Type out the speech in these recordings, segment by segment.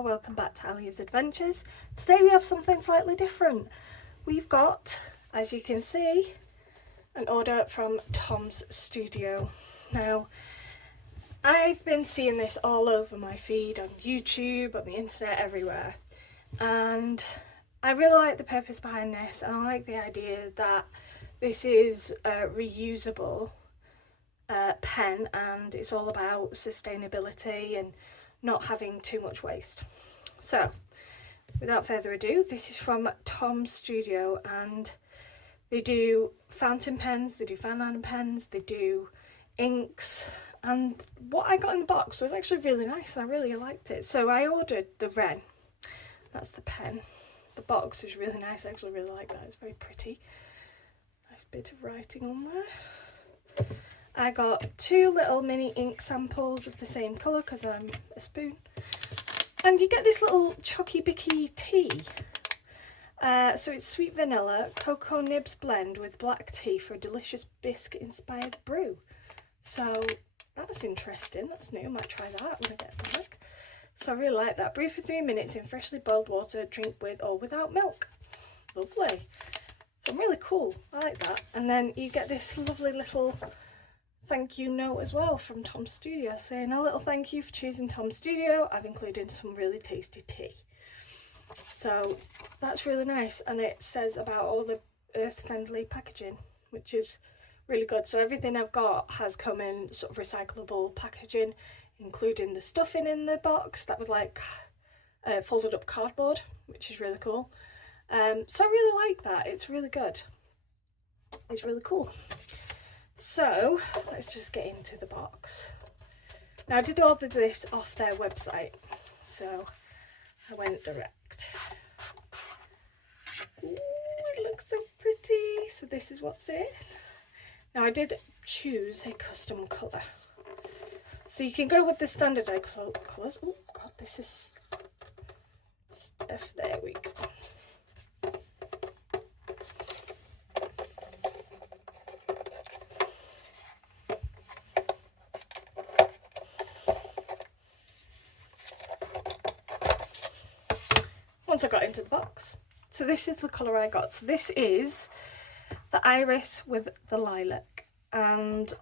Welcome back to Alia's Adventures. Today we have something slightly different. We've got, as you can see, an order from Tom's Studio. Now, I've been seeing this all over my feed on YouTube, on the internet, everywhere, and I really like the purpose behind this, and I like the idea that this is a reusable pen, and it's all about sustainability and not having too much waste. So without further ado, this is from Tom's Studio, and they do fountain pens, they do fan liner pens, they do inks, and what I got in the box was actually really nice and I really liked it. So I ordered the Wren, that's the pen. The box is really nice, I actually really like that, it's very pretty. Nice bit of writing on there. I got two little mini ink samples of the same colour because I'm a spoon. And you get this little chocky bicky tea. So it's sweet vanilla, cocoa nibs blend with black tea for a delicious biscuit inspired brew. So that's interesting, that's new, I might try that when I get back. So I really like that. Brew for 3 minutes in freshly boiled water, drink with or without milk. Lovely. So really cool, I like that. And then you get this lovely little thank you note as well from Tom's Studio saying a little thank you for choosing Tom's Studio. I've included some really tasty tea. So that's really nice, and it says about all the earth-friendly packaging, which is really good. So everything I've got has come in sort of recyclable packaging, including the stuffing in the box that was like folded up cardboard, which is really cool. So I really like that, it's really good, it's really cool. So let's just get into the box. Now I did order this off their website, so I went direct. Ooh, it looks so pretty. So this is what's in. Now I did choose a custom colour. So you can go with the standardised colours. Oh god, this is stuff. There we go. Once I got into the box. So this is the colour I got. So this is the iris with the lilac, and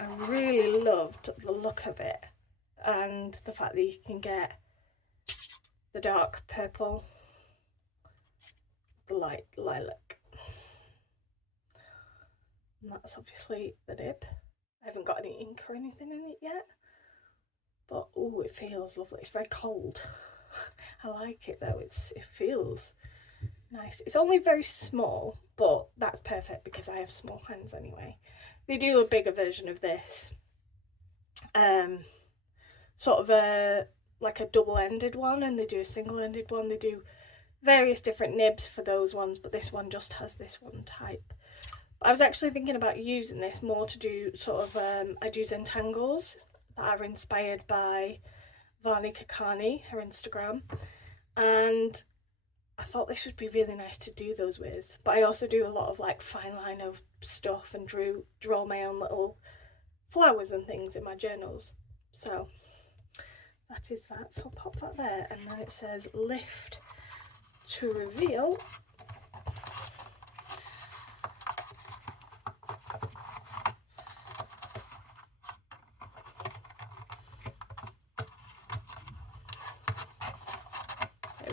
I really loved the look of it and the fact that you can get the dark purple, the light lilac. And that's obviously the nib. I haven't got any ink or anything in it yet, but oh, it feels lovely. It's very cold. I like it though, it feels nice. It's only very small, but that's perfect because I have small hands anyway. They do a bigger version of this, sort of like a double-ended one, and they do a single-ended one. They do various different nibs for those ones, but this one just has this one type. I was actually thinking about using this more to do sort of, I do Zentangles that are inspired by Varney Kakani, her Instagram, and I thought this would be really nice to do those with. But I also do a lot of like fine liner stuff and draw my own little flowers and things in my journals. So that is that. So I'll pop that there, and then it says lift to reveal.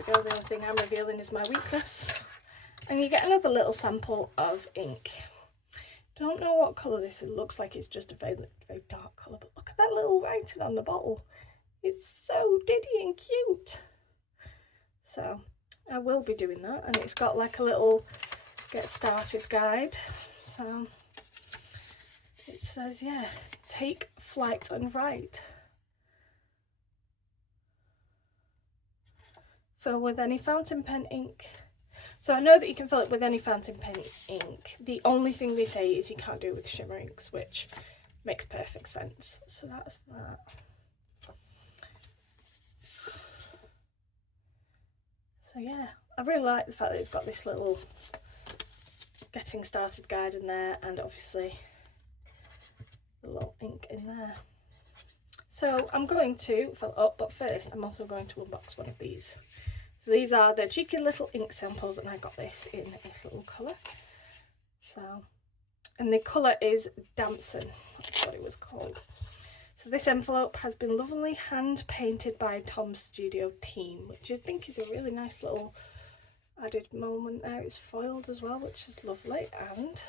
The only thing I'm revealing is my weakness. And you get another little sample of ink. Don't know what colour this is. It looks like it's just a very, very dark colour, but look at that little writing on the bottle. It's so diddy and cute. So I will be doing that, and it's got like a little get started guide. So it says, yeah, take flight and write. Fill with any fountain pen ink. So I know that you can fill it with any fountain pen ink. The only thing they say is you can't do it with shimmer inks, which makes perfect sense. So that's that. So yeah, I really like the fact that it's got this little getting started guide in there, and obviously a little ink in there. So I'm going to fill it up, but first I'm also going to unbox one of these. So these are the cheeky little ink samples, and I got this in this little colour. So, and the colour is Damson, that's what it was called. So this envelope has been lovingly hand painted by Tom's Studio team, which I think is a really nice little added moment there. It's foiled as well, which is lovely, and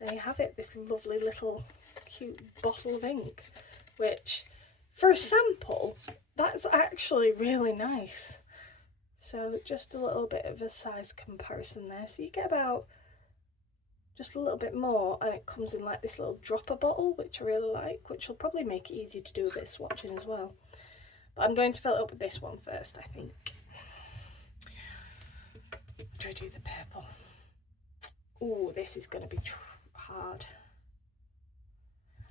there you have it, this lovely little cute bottle of ink, which for a sample, that's actually really nice. So just a little bit of a size comparison there. So you get about just a little bit more, and it comes in like this little dropper bottle, which I really like, which will probably make it easier to do a bit of swatching as well. But I'm going to fill it up with this one first, I think. Do I do the purple? Oh, this is going to be hard.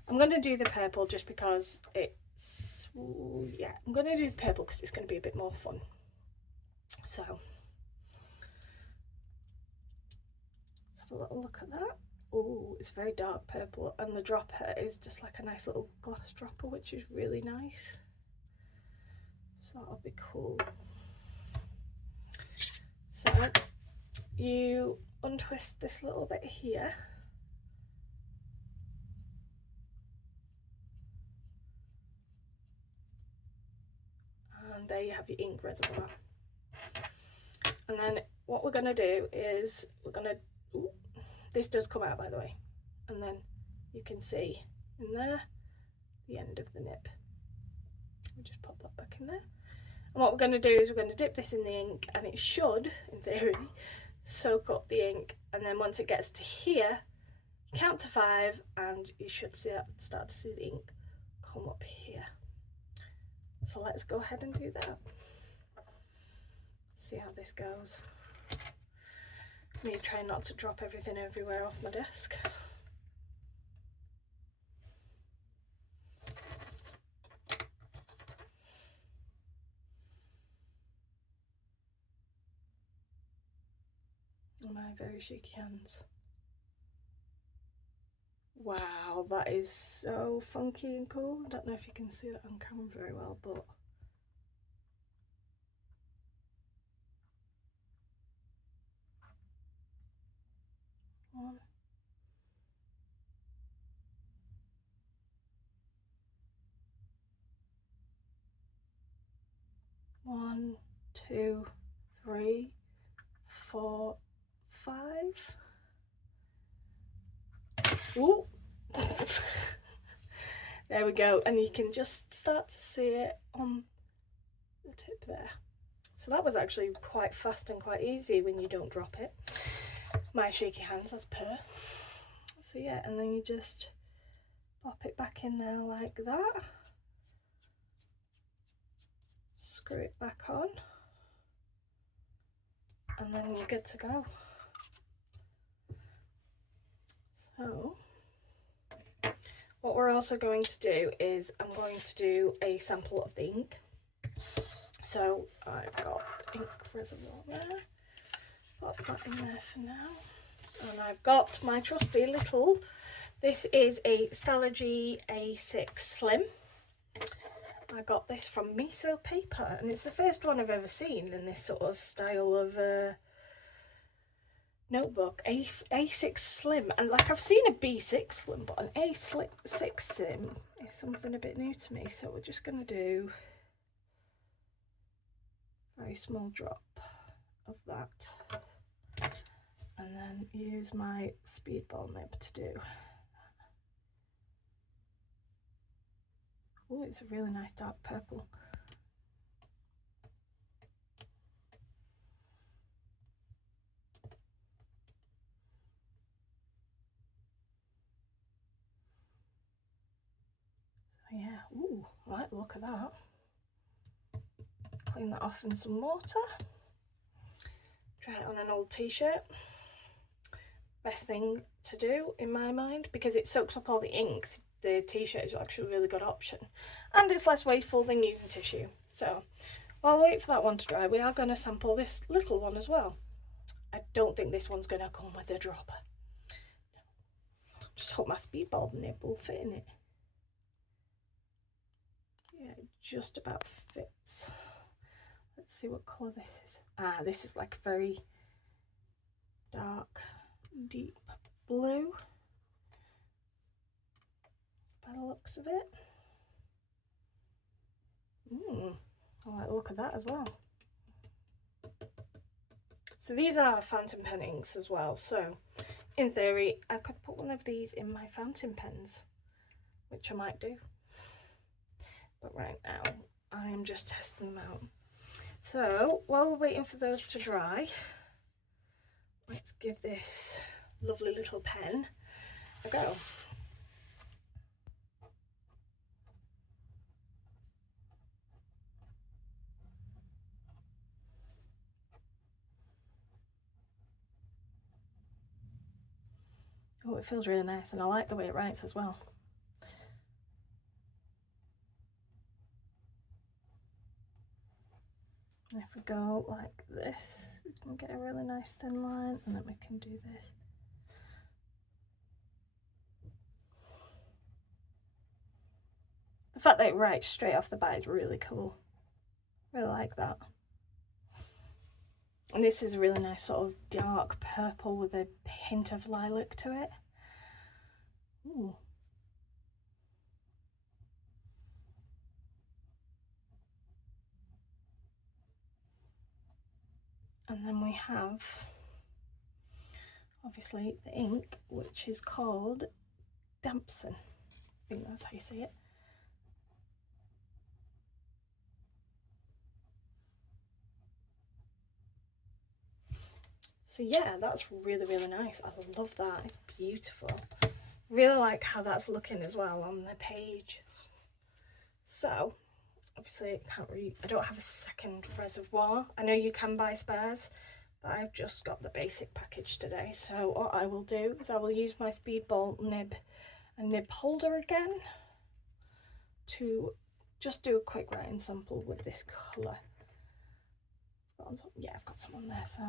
I'm going to do the purple just because it's, ooh, yeah, I'm going to do the purple because it's going to be a bit more fun. So let's have a little look at that. Oh, it's very dark purple, and the dropper is just like a nice little glass dropper, which is really nice. So that'll be cool. So you untwist this little bit here. And there you have your ink reservoir. And then what we're going to do is we're going to, this does come out by the way, and then you can see in there the end of the nib. We'll just pop that back in there. And what we're going to do is we're going to dip this in the ink, and it should, in theory, soak up the ink, and then once it gets to here, count to 5 and you should start to see the ink come up here. So let's go ahead and do that. See how this goes. Me trying not to drop everything everywhere off my desk. My very shaky hands. Wow, that is so funky and cool. I don't know if you can see that on camera very well, but one, 2, 3, 4, 5. Ooh. There we go, and you can just start to see it on the tip there. So that was actually quite fast and quite easy when you don't drop it. My shaky hands as per. So yeah, and then you just pop it back in there like that. Screw it back on. And then you're good to go. So what we're also going to do is I'm going to do a sample of the ink. So I've got ink reservoir there. Pop that in there for now. And I've got my trusty little, this is a Stationery A6 Slim. I got this from Miso paper, and it's the first one I've ever seen in this sort of style of notebook. A6 Slim, and like I've seen a B6 Slim, but an A6 Slim is something a bit new to me. So we're just going to do a very small drop of that, and then use my speedball nib to do. Oh, it's a really nice dark purple. So yeah, ooh, right, look at that. Clean that off in some water. Try it on an old t-shirt. Best thing to do in my mind, because it soaks up all the ink. The t-shirt is actually a really good option, and it's less wasteful than using tissue. So while I wait for that one to dry, we are going to sample this little one as well. I don't think this one's going to come with a dropper. Just hope my speedball nib will fit in it. Yeah, it just about fits. Let's see what colour this is. Ah, this is like very dark, deep blue by the looks of it. I like the look of that as well. So these are fountain pen inks as well, so in theory I could put one of these in my fountain pens, which I might do, but right now I am just testing them out. So while we're waiting for those to dry, let's give this lovely little pen a go. Oh, it feels really nice, and I like the way it writes as well. And if we go like this, we can get a really nice thin line, and then we can do this. The fact that it writes straight off the bat is really cool. Really like that. And this is a really nice sort of dark purple with a hint of lilac to it. Ooh. And then we have, obviously, the ink, which is called Damson. I think that's how you say it. So yeah, that's really, really nice. I love that. It's beautiful. Really like how that's looking as well on the page. So obviously I don't have a second reservoir. I know you can buy spares, but I've just got the basic package today. So what I will do is I will use my speedball nib and nib holder again to just do a quick writing sample with this colour. Yeah, I've got some on there, so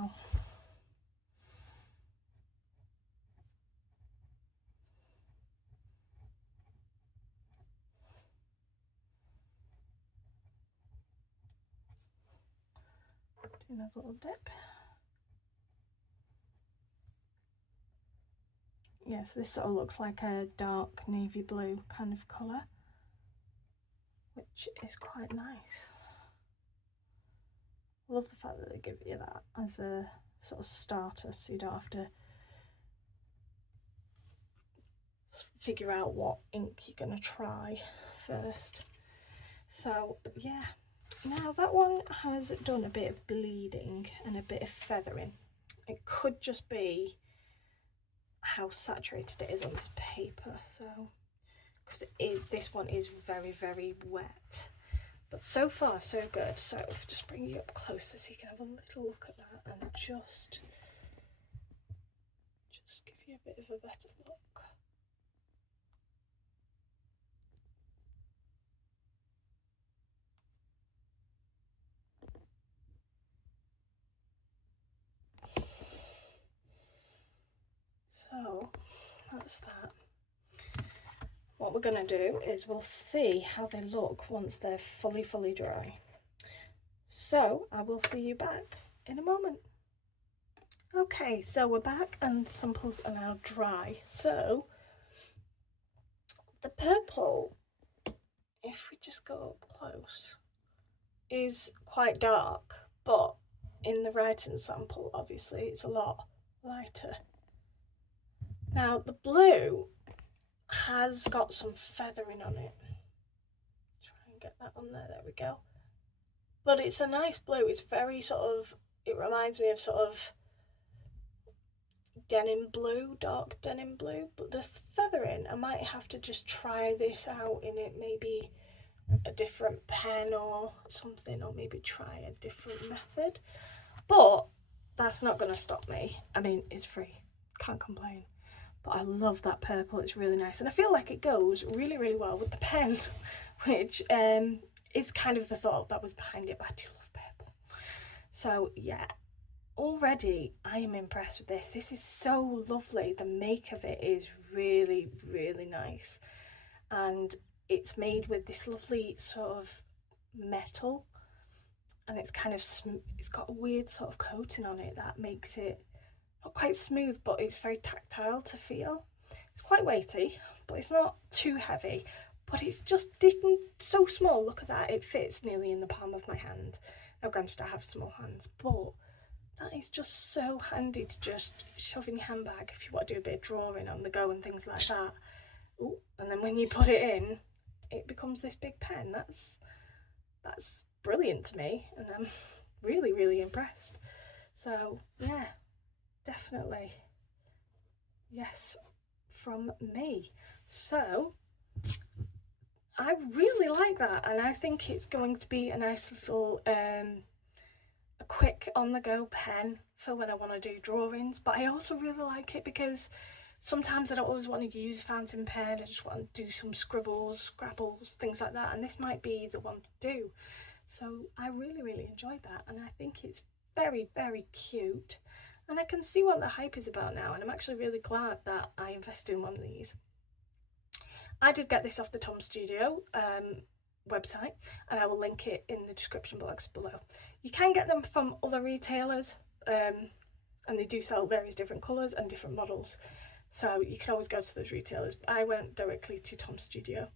do another little dip. Yeah, so this sort of looks like a dark navy blue kind of colour, which is quite nice. I love the fact that they give you that as a sort of starter, so you don't have to figure out what ink you're going to try first. So yeah, now that one has done a bit of bleeding and a bit of feathering. It could just be how saturated it is on this paper, so because this one is very, very wet. But so far so good. So if I just bring you up closer so you can have a little look at that and just give you a bit of a better look. So that's that. What we're going to do is we'll see how they look once they're fully dry. So I will see you back in a moment. Okay, so we're back and the samples are now dry. So the purple, if we just go up close, is quite dark, but in the writing sample obviously it's a lot lighter. Now the blue has got some feathering on it. Try and get that on there, there we go. But it's a nice blue. It's very sort of, it reminds me of sort of denim blue, dark denim blue, but the feathering, I might have to just try this out in it, maybe a different pen or something, or maybe try a different method. But that's not going to stop me. I mean, it's free, can't complain. But I love that purple, it's really nice. And I feel like it goes really, really well with the pen, which is kind of the thought that was behind it, but I do love purple. So yeah, already I am impressed with this. This is so lovely. The make of it is really, really nice. And it's made with this lovely sort of metal, and it's kind of it's got a weird sort of coating on it that makes it not quite smooth, but it's very tactile to feel. It's quite weighty, but it's not too heavy, but it's just so small. Look at that, it fits nearly in the palm of my hand. Now granted, I have small hands, but that is just so handy to just shove in your handbag if you want to do a bit of drawing on the go and things like that. Ooh, and then when you put it in, it becomes this big pen. That's brilliant to me, and I'm really, really impressed. So yeah, definitely yes from me. So I really like that, and I think it's going to be a nice little a quick on the go pen for when I want to do drawings. But I also really like it because sometimes I don't always want to use fountain pen, I just want to do some scribbles, scrabbles, things like that, and this might be the one to do. So I really, really enjoyed that, and I think it's very, very cute, and I can see what the hype is about now, and I'm actually really glad that I invested in one of these. I did get this off the Tom Studio website, and I will link it in the description box below. You can get them from other retailers, and they do sell various different colours and different models, so you can always go to those retailers. I went directly to Tom Studio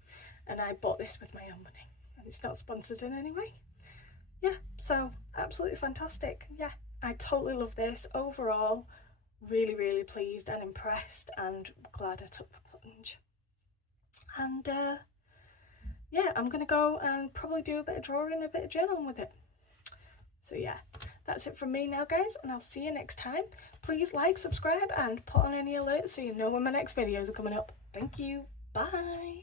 and I bought this with my own money, and it's not sponsored in any way. Yeah, so absolutely fantastic. Yeah, I totally love this. Overall, really, really pleased and impressed, and glad I took the plunge. And yeah, I'm gonna go and probably do a bit of drawing, a bit of journaling with it. So yeah, that's it from me now, guys, and I'll see you next time. Please like, subscribe, and put on any alerts so you know when my next videos are coming up. Thank you. Bye.